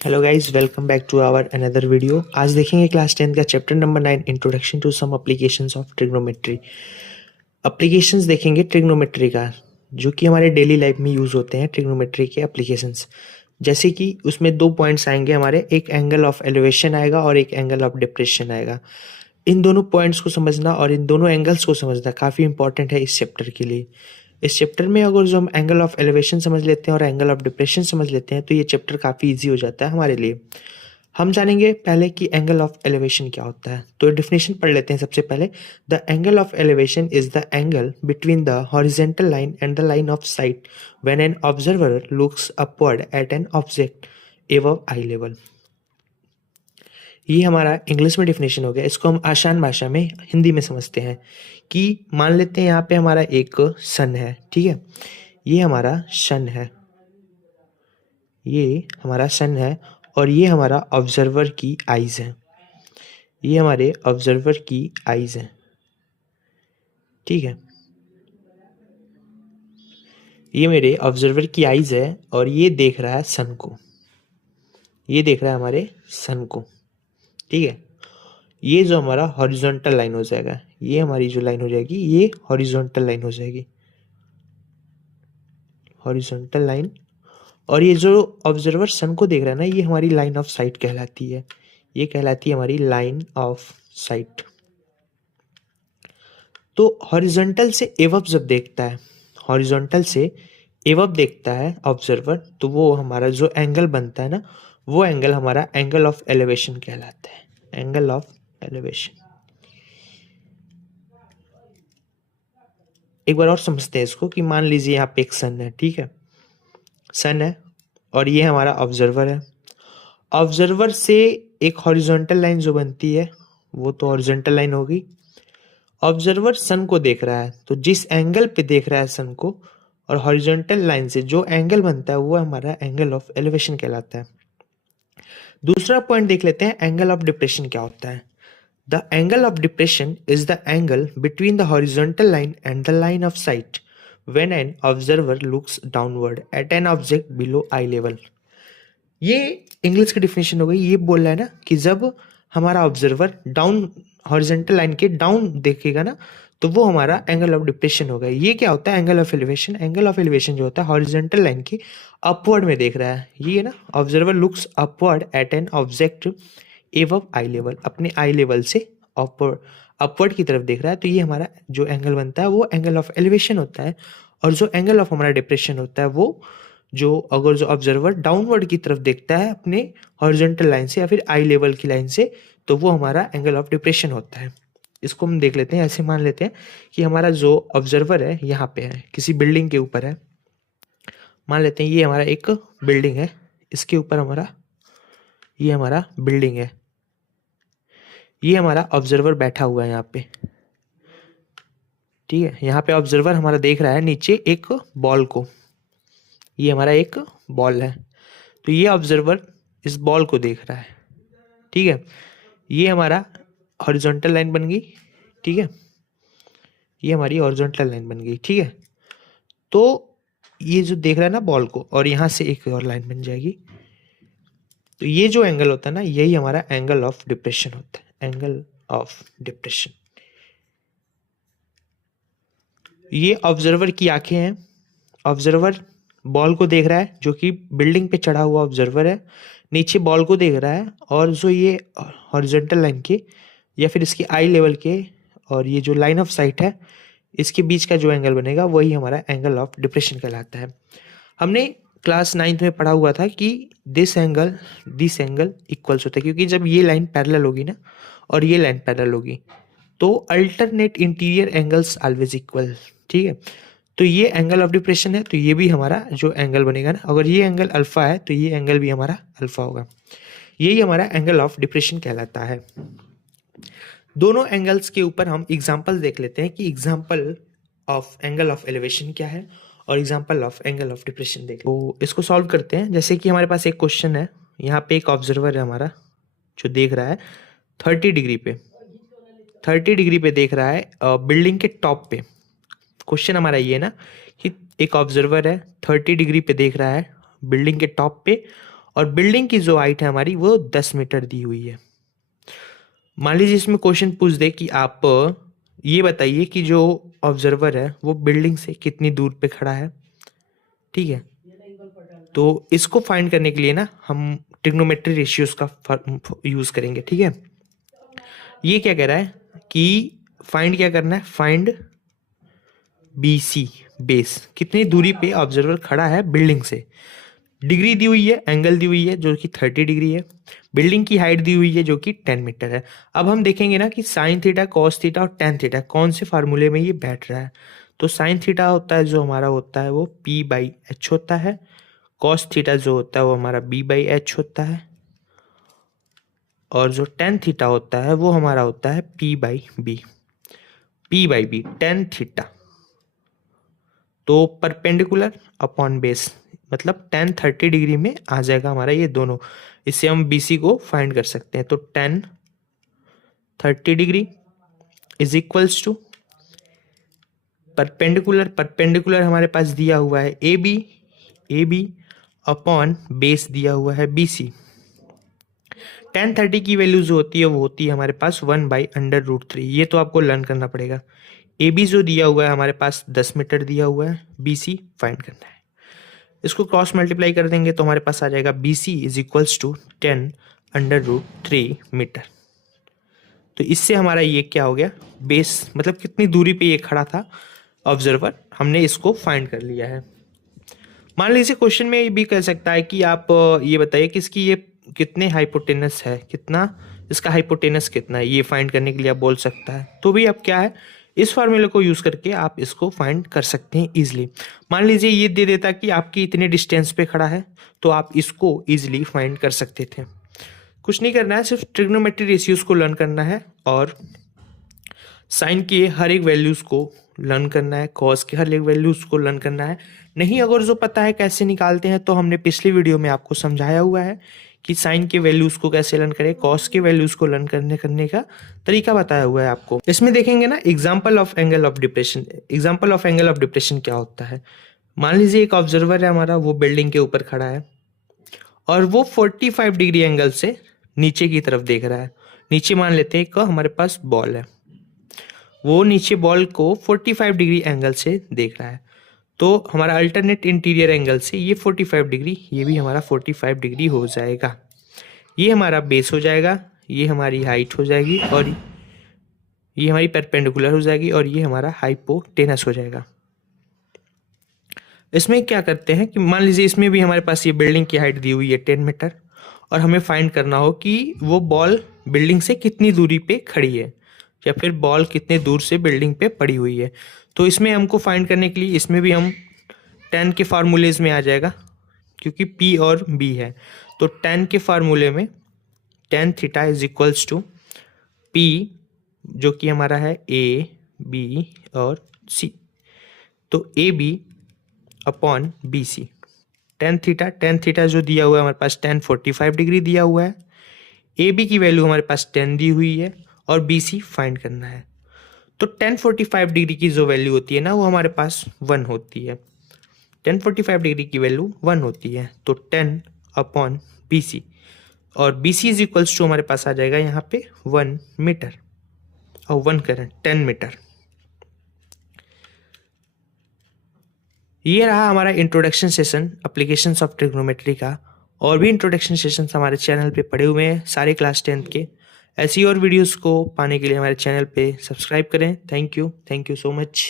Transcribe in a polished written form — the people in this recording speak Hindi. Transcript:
Hello guys, welcome back to our another video. आज देखेंगे क्लास 10 का chapter number 9 introduction to some applications of trigonometry. Applications देखेंगे ट्रिग्नोमेट्री का, जो कि हमारे डेली लाइफ में यूज़ होते हैं। ट्रिग्नोमेट्री के एप्लीकेशंस जैसे कि उसमें दो पॉइंट्स आएंगे हमारे, एक एंगल ऑफ एलिवेशन आएगा और एक एंगल ऑफ डिप्रेशन आएगा। इन दोनों पॉइंट्स को समझना और इन दोनों एंगल्स को समझना काफ़ी इंपॉर्टेंट है इस चैप्टर के लिए। इस चैप्टर में अगर जो हम एंगल ऑफ एलिवेशन समझ लेते हैं और एंगल ऑफ डिप्रेशन समझ लेते हैं तो ये चैप्टर काफ़ी इजी हो जाता है हमारे लिए। हम जानेंगे पहले कि एंगल ऑफ एलिवेशन क्या होता है, तो डेफिनेशन पढ़ लेते हैं सबसे पहले। The angle of elevation is the angle between the horizontal line and the line of sight when an observer looks upward at an object above eye level. ये हमारा इंग्लिश में डेफिनेशन हो गया। इसको हम आसान भाषा में हिंदी में समझते हैं कि मान लेते हैं यहाँ पे हमारा एक सन है, ठीक है। ये हमारा सन है, ये हमारा सन है और ये हमारा ऑब्जर्वर की आइज है। ये हमारे ऑब्जर्वर की आइज है, ठीक है। ये मेरे ऑब्जर्वर की आइज है और ये देख रहा है सन को, ये देख रहा है हमारे सन को, ठीक है। ये जो हमारा हॉरिजॉन्टल लाइन हो जाएगा, ये हमारी जो लाइन हो जाएगी ये हॉरिजॉन्टल लाइन हो जाएगी, हॉरिजॉन्टल लाइन। और ये जो ऑब्जर्वर सन को देख रहा है ना, ये हमारी लाइन ऑफ साइट कहलाती है। ये कहलाती है हमारी लाइन ऑफ साइट। तो हॉरिजॉन्टल से एवब जब देखता है, हॉरिजॉन्टल से एवब देखता है ऑब्जर्वर, तो वो हमारा जो एंगल बनता है ना, वो एंगल हमारा एंगल ऑफ एलिवेशन कहलाता है, एंगल ऑफ एलिवेशन। एक बार और समझते हैं इसको कि मान लीजिए यहाँ पे एक सन है, ठीक है। सन है और ये हमारा ऑब्जर्वर है। ऑब्जर्वर से एक हॉरिजॉन्टल लाइन जो बनती है वो तो हॉरिजॉन्टल लाइन होगी। ऑब्जर्वर सन को देख रहा है, तो जिस एंगल पे देख रहा है सन को और हॉरिजॉन्टल लाइन से जो एंगल बनता है वो हमारा एंगल ऑफ एलिवेशन कहलाता है। दूसरा पॉइंट देख लेते हैं, एंगल ऑफ डिप्रेशन क्या होता है। The angle of depression is the angle between the horizontal line and the line of sight when an observer looks downward at an object below eye level. ये इंग्लिश की डिफिनेशन हो गई। ये बोल रहा है ना कि जब हमारा ऑब्जर्वर डाउन, हॉरिजॉन्टल लाइन के डाउन देखेगा ना, तो वो हमारा एंगल ऑफ डिप्रेशन होगा। ये क्या होता है angle of elevation. Angle of elevation जो होता है हॉरिजॉन्टल लाइन के अपवर्ड में देख रहा है, ये है ना, observer looks upward at an object above eye level, अपने आई लेवल से अपवर्ड, अपवर्ड की तरफ देख रहा है, तो ये हमारा जो एंगल बनता है वो एंगल ऑफ एलिवेशन होता है। और जो एंगल ऑफ हमारा डिप्रेशन होता है वो जो, अगर जो ऑब्जर्वर डाउनवर्ड की तरफ देखता है अपने हॉरिजॉन्टल लाइन से या फिर आई लेवल की लाइन से, तो वो हमारा एंगल ऑफ डिप्रेशन होता है। इसको हम देख लेते हैं। ऐसे मान लेते हैं कि हमारा जो ऑब्जर्वर है यहाँ पे है, किसी बिल्डिंग के ऊपर है। मान लेते हैं ये हमारा एक बिल्डिंग है, इसके ऊपर हमारा, ये हमारा बिल्डिंग है, ये हमारा ऑब्जर्वर बैठा हुआ है यहाँ पे, ठीक है। यहाँ पे ऑब्जर्वर हमारा देख रहा है नीचे एक बॉल को, ये हमारा एक बॉल है, तो ये ऑब्जर्वर इस बॉल को देख रहा है, ठीक है। ये हमारा हॉरिजॉन्टल लाइन बन गई, ठीक है। ये हमारी हॉरिजॉन्टल लाइन बन गई, ठीक है। तो ये जो देख रहा है ना बॉल को, और यहाँ से एक और लाइन बन जाएगी, तो ये जो एंगल होता है ना, यही हमारा एंगल ऑफ डिप्रेशन होता है, एंगल ऑफ डिप्रेशन। ये ऑब्जर्वर की आंखें हैं। ऑब्जर्वर बॉल को देख रहा है, जो कि बिल्डिंग पे चढ़ा हुआ ऑब्जर्वर है, नीचे बॉल को देख रहा है, और जो ये हॉरिजॉन्टल लाइन के या फिर इसकी आई लेवल के और ये जो लाइन ऑफ साइट है, इसके बीच का जो एंगल बनेगा वही हमारा एंगल ऑफ डिप्रेशन कहलाता है। हमने क्लास 9th में पढ़ा हुआ था कि दिस एंगल इक्वल्स होता है, क्योंकि जब ये लाइन पैरेलल होगी ना और ये लाइन पैरेलल होगी तो alternate interior angles always equal, ठीक है। तो ये एंगल ऑफ डिप्रेशन है, तो ये भी हमारा जो एंगल बनेगा ना, अगर ये एंगल अल्फा है तो ये एंगल भी हमारा अल्फा होगा। यही हमारा एंगल ऑफ डिप्रेशन कहलाता है। दोनों एंगल्स के ऊपर हम एग्जांपल देख लेते हैं कि example of angle of elevation क्या है और example of angle of depression देख। तो इसको सॉल्व करते हैं। जैसे कि हमारे पास एक क्वेश्चन है, यहाँ पे एक ऑब्जर्वर है हमारा जो देख रहा है 30 डिग्री पे, 30 डिग्री पे देख रहा है बिल्डिंग के टॉप पे। क्वेश्चन हमारा ये है ना कि एक ऑब्जर्वर है 30 डिग्री पे देख रहा है बिल्डिंग के टॉप पे, और बिल्डिंग की जो हाइट है हमारी वो 10 मीटर दी हुई है। मान लीजिए इसमें क्वेश्चन पूछ दे कि आप ये बताइए कि जो ऑब्जर्वर है वो बिल्डिंग से कितनी दूर पे खड़ा है, ठीक है। तो इसको फाइंड करने के लिए ना हम ट्रिग्नोमेट्री रेशियोज का यूज करेंगे, ठीक है। ये क्या कह रहा है कि फाइंड क्या करना है, फाइंड BC बेस, कितनी दूरी पे ऑब्जर्वर खड़ा है बिल्डिंग से। डिग्री दी हुई है, एंगल दी हुई है जो कि 30 डिग्री है, बिल्डिंग की हाइट दी हुई है जो कि 10 मीटर है। अब हम देखेंगे ना कि साइन थीटा, कॉस थीटा और टेन थीटा कौन से फार्मूले में ये बैठ रहा है। तो साइन थीटा होता है जो हमारा होता है वो P/H होता है, कॉस थीटा जो होता है वो हमारा B/H होता है, और जो टेन थीटा होता है वो हमारा होता है P/B। P/B tan theta. तो परपेंडिकुलर अपॉन बेस मतलब 10 30 डिग्री में आ जाएगा हमारा ये दोनों। इससे हम BC को फाइंड कर सकते हैं। तो 10 30 degree is equals to perpendicular हमारे पास दिया हुआ है AB अपॉन बेस दिया हुआ है BC। 10 30 की वैल्यू जो होती है वो होती है हमारे पास 1/√3। ये तो आपको लर्न करना पड़ेगा। AB जो दिया हुआ है हमारे पास 10 मीटर दिया हुआ है, BC फाइंड करना है। इसको क्रॉस मल्टीप्लाई कर देंगे तो हमारे पास आ जाएगा BC is equals to 10√3 metre. तो इससे हमारा ये क्या हो गया, बेस मतलब कितनी दूरी पे ये खड़ा था ऑब्जर्वर, हमने इसको फाइंड कर लिया है। मान लीजिए क्वेश्चन में ये भी कह सकता है कि आप ये बताइए कि इसकी ये कितने हाइपोटेनस है, कितना इसका हाइपोटेनस कितना है, ये फाइंड करने के लिए आप बोल सकता है। तो भी अब क्या है, इस फार्मूले को यूज करके आप इसको फाइंड कर सकते हैं इजीली। मान लीजिए ये दे देता कि आपकी इतने डिस्टेंस पे खड़ा है, तो आप इसको इजीली फाइंड कर सकते थे। कुछ नहीं करना है, सिर्फ ट्रिग्नोमेट्री रेशियोज को लर्न करना है और साइन के हर एक वैल्यूज को लर्न करना है, कॉस के हर एक वैल्यूज को लर्न करना है। नहीं अगर जो पता है कैसे निकालते हैं तो हमने पिछले वीडियो में आपको समझाया हुआ है कि साइन के वैल्यूज को कैसे लर्न करें, कॉस के वैल्यूज को लर्न करने का तरीका बताया हुआ है आपको। इसमें देखेंगे ना example of angle of depression. Example of angle of depression क्या होता है, मान लीजिए एक ऑब्जर्वर है हमारा, वो बिल्डिंग के ऊपर खड़ा है और वो 45 डिग्री एंगल से नीचे की तरफ देख रहा है। नीचे मान लेते हैं कि हमारे पास बॉल है, वो नीचे बॉल को 45 डिग्री एंगल से देख रहा है। तो हमारा अल्टरनेट इंटीरियर एंगल से ये 45 डिग्री, ये भी हमारा 45 डिग्री हो जाएगा। ये हमारा बेस हो जाएगा, ये हमारी हाइट हो जाएगी और ये हमारी परपेंडिकुलर हो जाएगी और ये हमारा हाइपोटेनस हो जाएगा। इसमें क्या करते हैं कि मान लीजिए इसमें भी हमारे पास ये बिल्डिंग की हाइट दी हुई है 10 मीटर और हमें फाइंड करना हो कि वो बॉल बिल्डिंग से कितनी दूरी पे खड़ी है या फिर बॉल कितने दूर से बिल्डिंग पे पड़ी हुई है। तो इसमें हमको फाइंड करने के लिए इसमें भी हम 10 के फार्मूलेज में आ जाएगा क्योंकि P और B है। तो 10 के फार्मूले में tan theta is equals to P जो कि हमारा है AB और C, तो AB upon BC। tan theta जो दिया हुआ है हमारे पास tan 45 डिग्री दिया हुआ है, AB की वैल्यू हमारे पास 10 दी हुई है और BC फाइंड करना है। तो tan 45 डिग्री की जो वैल्यू होती है ना वो हमारे पास 1 होती है। tan 45 डिग्री की वैल्यू 1 होती है, तो 10 अपॉन BC और BC इज इक्वल्स टू हमारे पास आ जाएगा यहाँ पे 1 मीटर और 1 करंट 10 मीटर। ये रहा हमारा introduction session applications of trigonometry का। और भी इंट्रोडक्शन सेशंस हमारे चैनल पे पड़े हुए हैं सारे क्लास 10th के। ऐसी और वीडियोस को पाने के लिए हमारे चैनल पे सब्सक्राइब करें। Thank you so much.